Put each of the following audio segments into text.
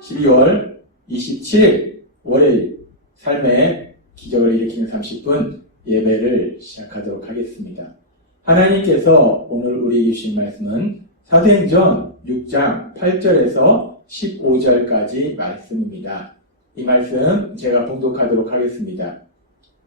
12월 27일 월요일 삶의 기적을 일으키는 30분 예배를 시작하도록 하겠습니다. 하나님께서 오늘 우리에게 주신 말씀은 사도행전 6장 8절에서 15절까지 말씀입니다. 이 말씀 제가 봉독하도록 하겠습니다.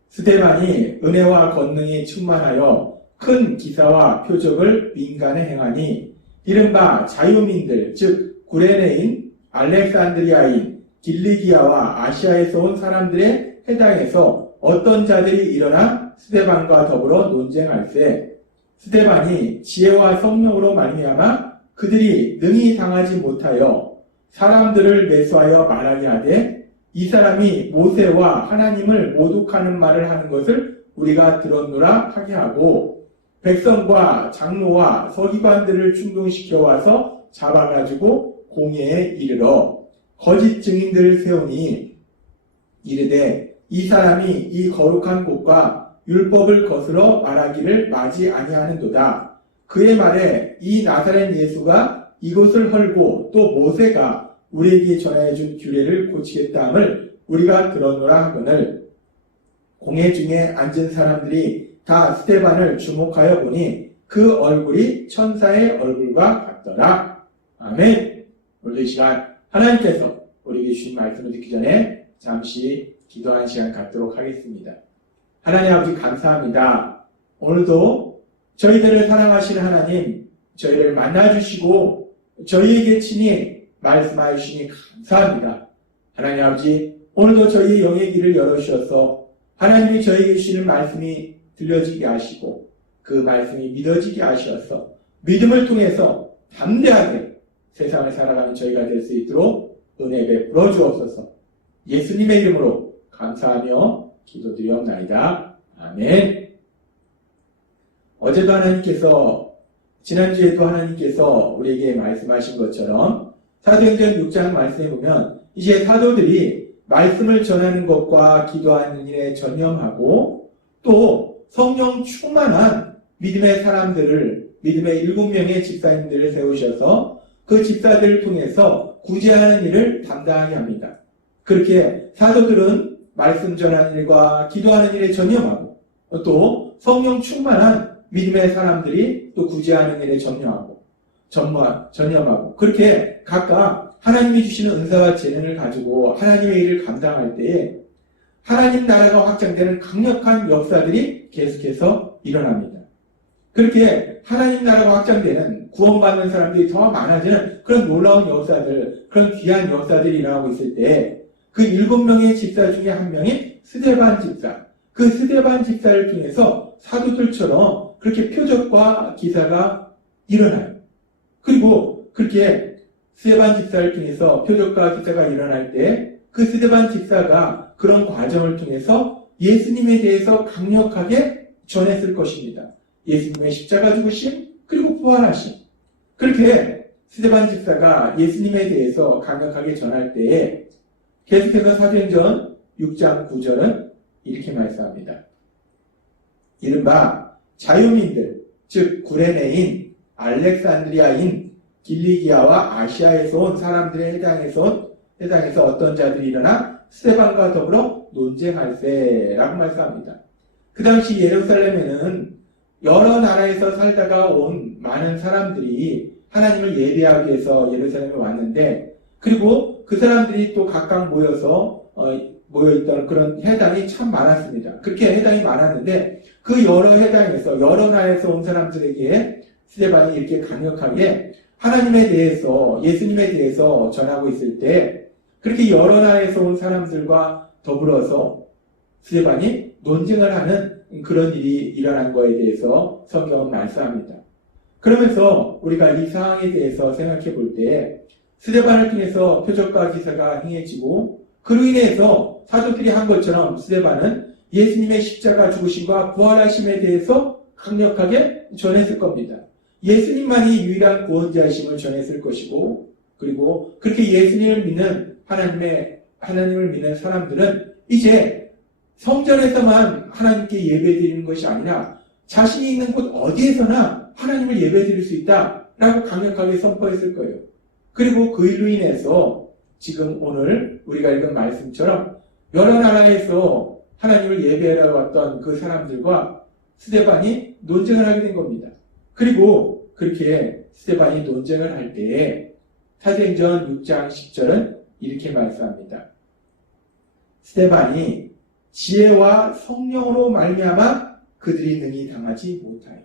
스데반이 은혜와 권능이 충만하여 큰 기사와 표적을 민간에 행하니 이른바 자유민들 즉 구레네인, 알렉산드리아인, 길리기아와 아시아에서 온 사람들의 해당에서 어떤 자들이 일어나 스데반과 더불어 논쟁할세 스데반이 지혜와 성령으로 말미암아 그들이 능히 당하지 못하여 사람들을 매수하여 말하게 하되 이 사람이 모세와 하나님을 모독하는 말을 하는 것을 우리가 들었노라 하게 하고 백성과 장로와 서기관들을 충동시켜 와서 잡아가지고 공회에 이르러 거짓 증인들을 세우니 이르되 이 사람이 이 거룩한 곳과 율법을 거스러 말하기를 마지 아니하는도다. 그의 말에 이 나사렛 예수가 이곳을 헐고 또 모세가 우리에게 전해준 규례를 고치겠다 함을 우리가 들었노라 하거늘 공회 중에 앉은 사람들이 다 스데반을 주목하여 보니 그 얼굴이 천사의 얼굴과 같더라. 아멘. 오늘 이 시간 하나님께서 우리에게 주신 말씀을 듣기 전에 잠시 기도하는 시간 갖도록 하겠습니다. 하나님 아버지 감사합니다. 오늘도 저희들을 사랑하시는 하나님, 저희를 만나주시고 저희에게 친히 말씀하여 주시니 감사합니다. 하나님 아버지, 오늘도 저희의 영의 길을 열어주셔서 하나님이 저희에게 주시는 말씀이 들려지게 하시고 그 말씀이 믿어지게 하셔서 믿음을 통해서 담대하게 세상을 살아가는 저희가 될 수 있도록 은혜 베풀어 주옵소서. 예수님의 이름으로 감사하며 기도드리옵나이다. 아멘. 어제도 하나님께서 지난주에도 하나님께서 우리에게 말씀하신 것처럼 사도행전 6장 말씀에 보면 이제 사도들이 말씀을 전하는 것과 기도하는 일에 전념하고 또 성령 충만한 믿음의 사람들을 믿음의 7명의 집사님들을 세우셔서 그 집사들을 통해서 구제하는 일을 담당하게 합니다. 그렇게 사도들은 말씀 전하는 일과 기도하는 일에 전념하고 또 성령 충만한 믿음의 사람들이 또 구제하는 일에 전념하고 그렇게 각각 하나님이 주시는 은사와 재능을 가지고 하나님의 일을 감당할 때에 하나님 나라가 확장되는 강력한 역사들이 계속해서 일어납니다. 그렇게 하나님 나라가 확장되는 구원받는 사람들이 더 많아지는 그런 놀라운 역사들, 그런 귀한 역사들이 일어나고 있을 때 그 7명의 집사 중에 한 명인 스데반 집사, 그 스데반 집사를 통해서 사도들처럼 그렇게 표적과 기사가 일어나요. 그리고 그렇게 스데반 집사를 통해서 표적과 기사가 일어날 때 그 스데반 집사가 그런 과정을 통해서 예수님에 대해서 강력하게 전했을 것입니다. 예수님의 십자가 죽으심 그리고 부활하심. 그렇게 스데반 집사가 예수님에 대해서 강력하게 전할 때에 계속해서 사도행전 6장 9절은 이렇게 말씀합니다. 이른바 자유민들 즉 구레네인, 알렉산드리아인, 길리기아와 아시아에서 온 사람들의 해당에서 어떤 자들이 일어나 스데반과 더불어 논쟁할세라고 말씀합니다. 그 당시 예루살렘에는 여러 나라에서 살다가 온 많은 사람들이 하나님을 예배하기 위해서 예루살렘에 왔는데 그리고 그 사람들이 또 각각 모여있던 그런 해당이 참 많았습니다. 그렇게 해당이 많았는데 그 여러 해당에서 여러 나라에서 온 사람들에게 스데반이 이렇게 강력하게 하나님에 대해서 예수님에 대해서 전하고 있을 때 그렇게 여러 나라에서 온 사람들과 더불어서 스데반이 논쟁을 하는 그런 일이 일어난 거에 대해서 성경은 말씀합니다. 그러면서 우리가 이 상황에 대해서 생각해 볼 때 스데반을 통해서 표적과 기사가 행해지고 그로 인해서 사도들이 한 것처럼 스데반은 예수님의 십자가 죽으심과 부활하심에 대해서 강력하게 전했을 겁니다. 예수님만이 유일한 구원자이심을 전했을 것이고 그리고 그렇게 예수님을 믿는 하나님을 믿는 사람들은 이제 성전에서만 하나님께 예배드리는 것이 아니라 자신이 있는 곳 어디에서나 하나님을 예배드릴 수 있다라고 강력하게 선포했을 거예요. 그리고 그 일로 인해서 지금 오늘 우리가 읽은 말씀처럼 여러 나라에서 하나님을 예배하러 왔던 그 사람들과 스데반이 논쟁을 하게 된 겁니다. 그리고 그렇게 스데반이 논쟁을 할 때에 사도행전 6장 10절은 이렇게 말씀합니다. 스데반이 지혜와 성령으로 말미암아 그들이 능히 당하지 못하여.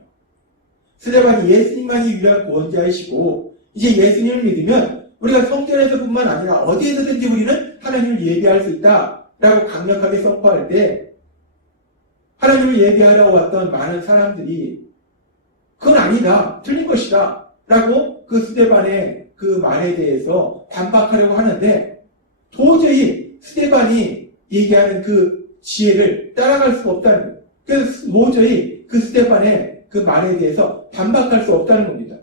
스데반이 예수님만이 유일한 구원자이시고 이제 예수님을 믿으면 우리가 성전에서뿐만 아니라 어디에서든지 우리는 하나님을 예배할 수 있다라고 강력하게 선포할 때 하나님을 예배하러 왔던 많은 사람들이 그건 아니다, 틀린 것이다 라고 그 스데반의 그 말에 대해서 반박하려고 하는데 도저히 스데반이 얘기하는 그 지혜를 따라갈 수 없다는 거예요. 그래서 도저히 그 스데반의 그 말에 대해서 반박할 수 없다는 겁니다.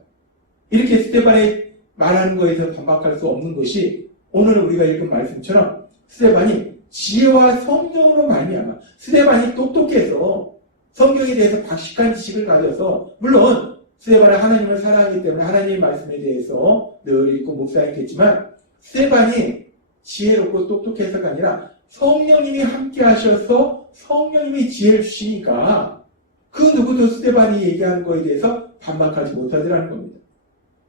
이렇게 스데반의 말하는 거에서 반박할 수 없는 것이 오늘 우리가 읽은 말씀처럼 스데반이 지혜와 성령으로 말미암아 스데반이 똑똑해서 성경에 대해서 박식한 지식을 가져서 물론 스데반은 하나님을 사랑하기 때문에 하나님의 말씀에 대해서 늘 읽고 묵상했겠지만 스데반이 지혜롭고 똑똑해서가 아니라 성령님이 함께 하셔서 성령님이 지혜를 주시니까 그 누구도 스데반이 얘기하는 거에 대해서 반박하지 못하더라는 겁니다.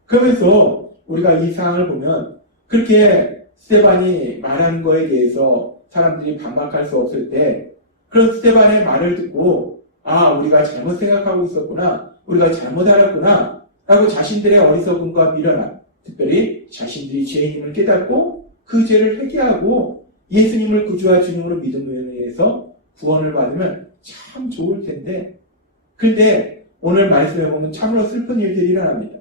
그러면서 우리가 이 상황을 보면 그렇게 스데반이 말하는 거에 대해서 사람들이 반박할 수 없을 때 그런 스데반의 말을 듣고 우리가 잘못 생각하고 있었구나, 우리가 잘못 알았구나 라고 자신들의 어리석음과 미련함, 특별히 자신들이 죄인임을 깨닫고 그 죄를 회개하고 예수님을 구주와 주님으로 믿음으로 인해서 구원을 받으면 참 좋을 텐데 그런데 오늘 말씀에 보면 참으로 슬픈 일들이 일어납니다.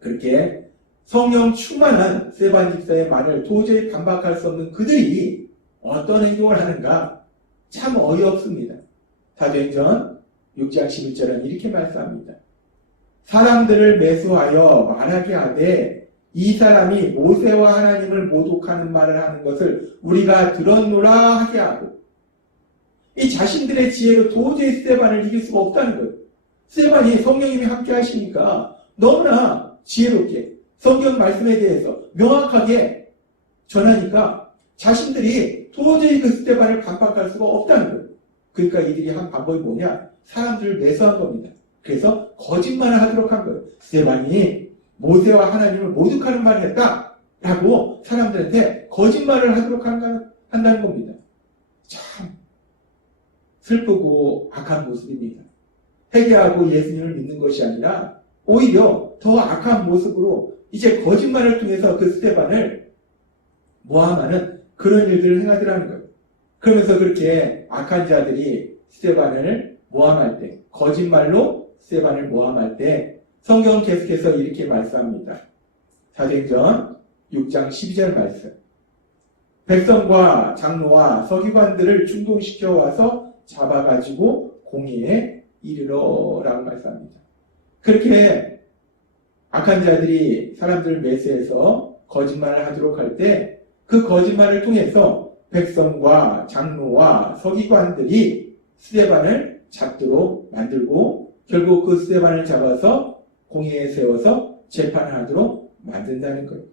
그렇게 성령 충만한 스데반 집사의 말을 도저히 반박할 수 없는 그들이 어떤 행동을 하는가 참 어이없습니다. 사도행전 6장 11절은 이렇게 말씀합니다. 사람들을 매수하여 말하게 하되 이 사람이 모세와 하나님을 모독하는 말을 하는 것을 우리가 들었노라 하게 하고 이 자신들의 지혜로 도저히 스데반을 이길 수가 없다는 거예요. 스데반이 성령님이 함께 하시니까 너무나 지혜롭게 성경 말씀에 대해서 명확하게 전하니까 자신들이 도저히 그 스데반을 반박할 수가 없다는 거예요. 그러니까 이들이 한 방법이 뭐냐? 사람들을 매수한 겁니다. 그래서 거짓말을 하도록 한 거예요. 스데반이 모세와 하나님을 모독하는 말을 했다라고 사람들한테 거짓말을 하도록 한다는 겁니다. 참 슬프고 악한 모습입니다. 회개하고 예수님을 믿는 것이 아니라 오히려 더 악한 모습으로 이제 거짓말을 통해서 그 스데반을 모함하는 그런 일들을 행하더라는 거예요. 그러면서 그렇게 악한 자들이 스데반을 모함할 때, 거짓말로 스데반을 모함할 때 성경은 계속해서 이렇게 말씀합니다. 사도행전 6장 12절 말씀. 백성과 장로와 서기관들을 충동시켜 와서 잡아가지고 공의에 이르러라고 말씀합니다. 그렇게 악한 자들이 사람들을 매수해서 거짓말을 하도록 할 때 그 거짓말을 통해서 백성과 장로와 서기관들이 스데반을 잡도록 만들고 결국 그 스데반을 잡아서 공의에 세워서 재판을 하도록 만든다는 거예요.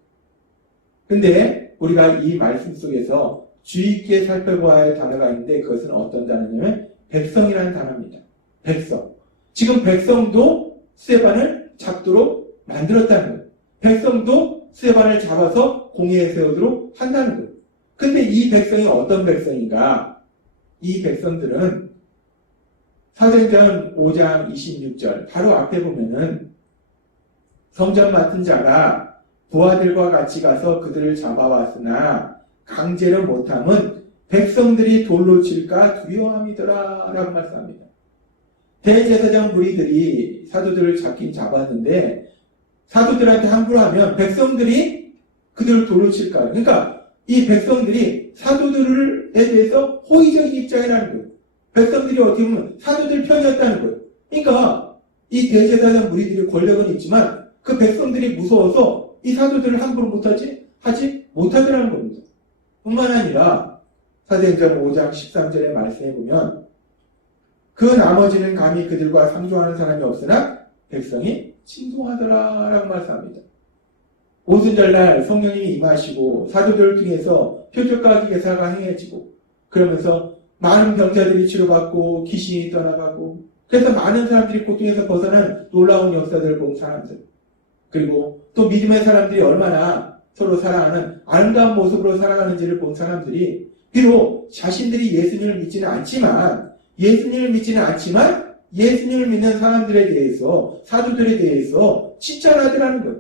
근데 우리가 이 말씀 속에서 주의 깊게 살펴봐야 할 단어가 있는데 그것은 어떤 단어냐면 백성이라는 단어입니다. 백성. 지금 백성도 스데반을 잡도록 만들었다는 거예요. 백성도 스데반을 잡아서 공의에 세우도록 한다는 거예요. 근데 이 백성이 어떤 백성인가? 이 백성들은 사도행전 5장 26절 바로 앞에 보면은 성전 맡은 자가 부하들과 같이 가서 그들을 잡아왔으나 강제로 못함은 백성들이 돌로 칠까 두려움이더라 라고 말씀합니다. 대제사장 무리들이 사도들을 잡긴 잡았는데 사도들한테 함부로 하면 백성들이 그들을 돌로 칠까. 그러니까 이 백성들이 사도들에 대해서 호의적인 입장이라는 거예요. 백성들이 어떻게 보면 사도들 편이었다는 거예요. 그러니까 이 대제사장 무리들의 권력은 있지만 그 백성들이 무서워서 이 사도들을 함부로 하지 못하더라는 겁니다. 뿐만 아니라 사도행전 5장 13절의 말씀에 보면 그 나머지는 감히 그들과 상종하는 사람이 없으나 백성이 침송하더라 라고 말씀합니다. 오순절날 성령님이 임하시고 사도들을 통해서 표적과 기사가 행해지고 그러면서 많은 병자들이 치료받고 귀신이 떠나가고 그래서 많은 사람들이 고통에서 벗어난 놀라운 역사들을 본 사람들 그리고 또 믿음의 사람들이 얼마나 서로 사랑하는 아름다운 모습으로 살아가는지를 본 사람들이 비록 자신들이 예수님을 믿지는 않지만 예수님을 믿는 사람들에 대해서 사도들에 대해서 칭찬하더라는 거예요.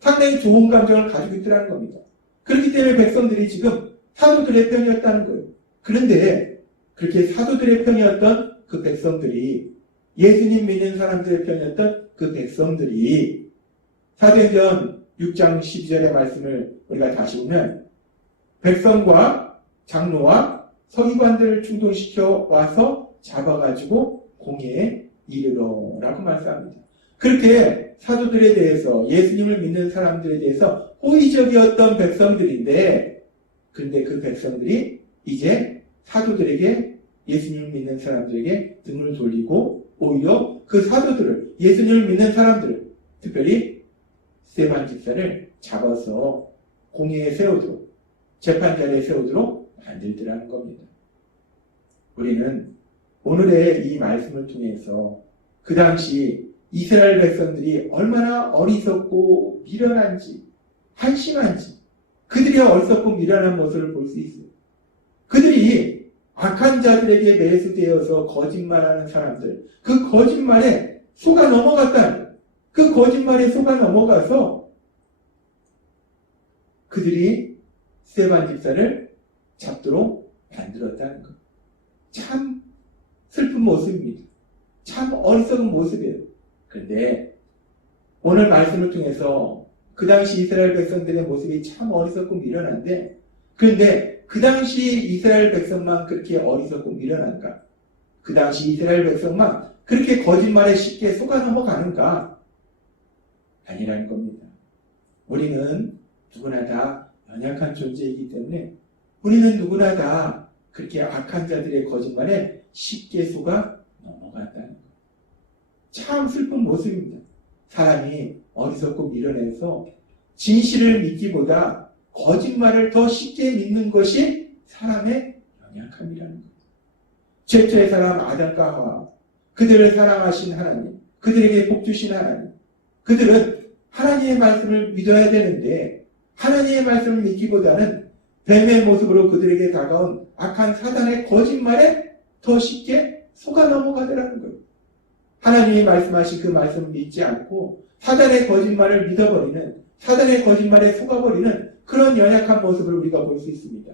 상당히 좋은 감정을 가지고 있더라는 겁니다. 그렇기 때문에 백성들이 지금 사도들의 편이었다는 거예요. 그런데 그렇게 사도들의 편이었던 그 백성들이 예수님 믿는 사람들의 편이었던 그 백성들이 사도행전 6장 12절의 말씀을 우리가 다시 보면 백성과 장로와 서기관들을 충동시켜 와서 잡아가지고 공회에 이르러라고 말씀합니다. 그렇게 사도들에 대해서 예수님을 믿는 사람들에 대해서 호의적이었던 백성들인데 그런데 그 백성들이 이제 사도들에게 예수님을 믿는 사람들에게 등을 돌리고 오히려 그 사도들을 예수님을 믿는 사람들을 특별히 스데반 집사를 잡아서 공회에 세우도록 재판 자리에 세우도록 만들더라는 겁니다. 우리는 오늘의 이 말씀을 통해서 그 당시 이스라엘 백성들이 얼마나 어리석고 미련한지 한심한지 그들의 어리석고 미련한 모습을 볼 수 있어요. 그들이 악한 자들에게 매수되어서 거짓말하는 사람들 그 거짓말에 속아 넘어갔다는 거예요. 그 거짓말에 속아 넘어가서 그들이 스데반 집사를 잡도록 만들었다는 것. 참 슬픈 모습입니다. 참 어리석은 모습이에요. 그런데 오늘 말씀을 통해서 그 당시 이스라엘 백성들의 모습이 참 어리석고 미련한데 그런데 그 당시 이스라엘 백성만 그렇게 어리석고 미련한가? 그 당시 이스라엘 백성만 그렇게 거짓말에 쉽게 속아 넘어가는가? 아니라는 겁니다. 우리는 누구나 다 연약한 존재이기 때문에 우리는 누구나 다 그렇게 악한 자들의 거짓말에 쉽게 속아 넘어간다는 것. 참 슬픈 모습입니다. 사람이 어리석고 미련해서 진실을 믿기보다 거짓말을 더 쉽게 믿는 것이 사람의 연약함이라는 것. 최초의 사람 아담과 하와 그들을 사랑하신 하나님, 그들에게 복 주신 하나님, 그들은 하나님의 말씀을 믿어야 되는데 하나님의 말씀을 믿기보다는 뱀의 모습으로 그들에게 다가온 악한 사단의 거짓말에 더 쉽게 속아 넘어가더라는 거예요. 하나님이 말씀하신 그 말씀을 믿지 않고 사단의 거짓말을 믿어버리는 사단의 거짓말에 속아버리는 그런 연약한 모습을 우리가 볼 수 있습니다.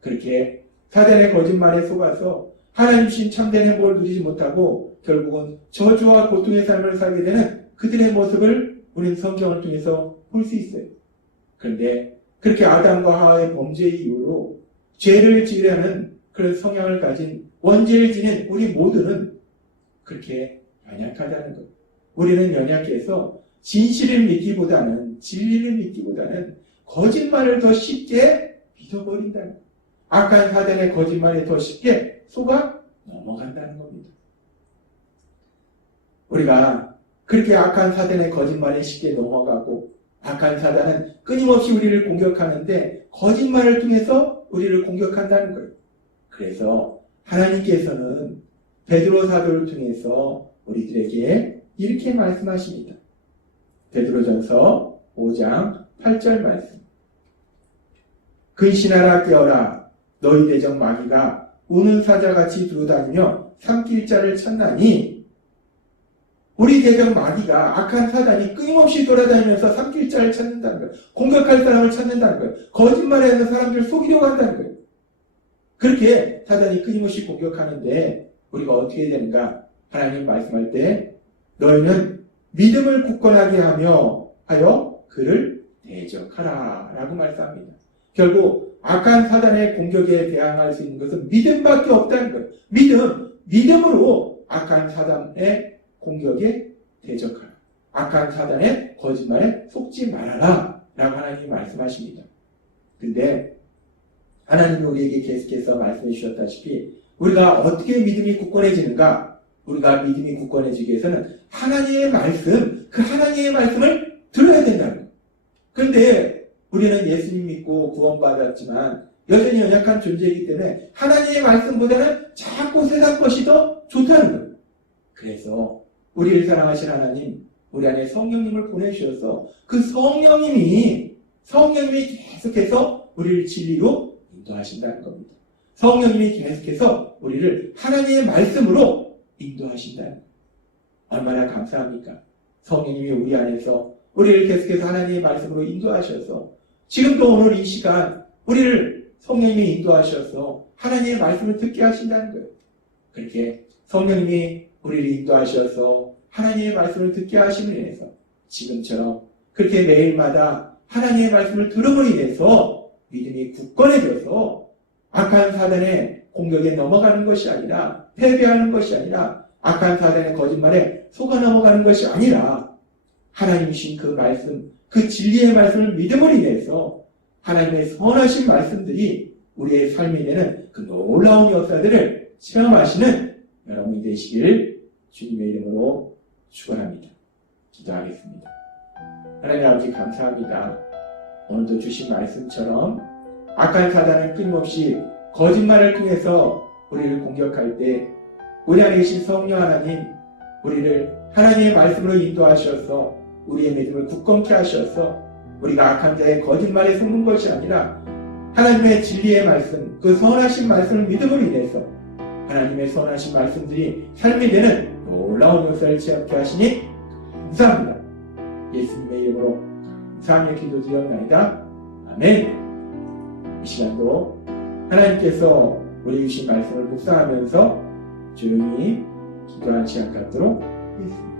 그렇게 사단의 거짓말에 속아서 하나님 신 참된 행복을 누리지 못하고 결국은 저주와 고통의 삶을 살게 되는 그들의 모습을 우리는 성경을 통해서 볼 수 있어요. 그런데 그렇게 아담과 하와의 범죄 이후로 죄를 지으려는 그런 성향을 가진 원죄를 지닌 우리 모두는 그렇게 연약하다는 것. 우리는 연약해서 진실을 믿기보다는 진리를 믿기보다는 거짓말을 더 쉽게 믿어버린다는 것. 악한 사단의 거짓말에 더 쉽게 속아 넘어간다는 겁니다. 우리가 그렇게 악한 사단의 거짓말에 쉽게 넘어가고 악한 사단은 끊임없이 우리를 공격하는데 거짓말을 통해서 우리를 공격한다는 거예요. 그래서 하나님께서는 베드로 사도를 통해서 우리들에게 이렇게 말씀하십니다. 베드로전서 5장 8절 말씀. 근신하라 깨어라 너희 대적 마귀가 우는 사자같이 두루다니며 삼킬 자를 찾나니 우리 대적 마귀가 악한 사단이 끊임없이 돌아다니면서 삼킬 자를 찾는다는 거예요. 공격할 사람을 찾는다는 거예요. 거짓말하는 사람들을 속이려고 한다는 거예요. 그렇게 사단이 끊임없이 공격하는데 우리가 어떻게 해야 되는가? 하나님 말씀할 때 너희는 믿음을 굳건하게 하여 그를 대적하라 라고 말씀합니다. 결국 악한 사단의 공격에 대항할 수 있는 것은 믿음밖에 없다는 거예요. 믿음으로 악한 사단의 공격에 대적하라. 악한 사단의 거짓말에 속지 말아라 라고 하나님이 말씀하십니다. 근데 하나님이 우리에게 계속해서 말씀해 주셨다시피 우리가 어떻게 믿음이 굳건해지는가? 우리가 믿음이 굳건해지기 위해서는 하나님의 말씀, 그 하나님의 말씀을 들어야 된다는 거예요. 그런데 우리는 예수님 믿고 구원받았지만 여전히 연약한 존재이기 때문에 하나님의 말씀보다는 자꾸 세상 것이 더 좋다는 거예요. 그래서 우리를 사랑하신 하나님, 우리 안에 성령님을 보내주셔서 그 성령님이 계속해서 우리를 진리로 인도하신다는 겁니다. 성령님이 계속해서 우리를 하나님의 말씀으로 인도하신다는 거예요. 얼마나 감사합니까? 성령님이 우리 안에서 우리를 계속해서 하나님의 말씀으로 인도하셔서 지금도 오늘 이 시간 우리를 성령님이 인도하셔서 하나님의 말씀을 듣게 하신다는 거예요. 그렇게 성령님이 우리를 인도하셔서 하나님의 말씀을 듣게 하심을 인해서 지금처럼 그렇게 매일마다 하나님의 말씀을 들음으로 인해서 믿음이 굳건해져서 악한 사단의 공격에 넘어가는 것이 아니라 패배하는 것이 아니라 악한 사단의 거짓말에 속아 넘어가는 것이 아니라 하나님이신 그 말씀, 그 진리의 말씀을 믿음으로 인해서 하나님의 선하신 말씀들이 우리의 삶에 되는 그 놀라운 역사들을 체험하시는 여러분이 되시길 주님의 이름으로 축원합니다. 기도하겠습니다. 하나님 아버지 감사합니다. 오늘도 주신 말씀처럼 악한 사단은 끊임없이 거짓말을 통해서 우리를 공격할 때 우리 안에 계신 성령 하나님, 우리를 하나님의 말씀으로 인도하셔서 우리의 믿음을 굳건케 하셔서 우리가 악한 자의 거짓말에 속는 것이 아니라 하나님의 진리의 말씀, 그 선하신 말씀을 믿음으로 인해서 하나님의 선하신 말씀들이 삶이 되는 놀라운 역사를 체험케 하시니 감사합니다. 예수님의 이름으로 감사하며 기도드렸나이다. 아멘. 이 시간도 하나님께서 우리 주신 말씀을 묵상하면서 조용히 기도하는 시간 갖도록 하겠습니다.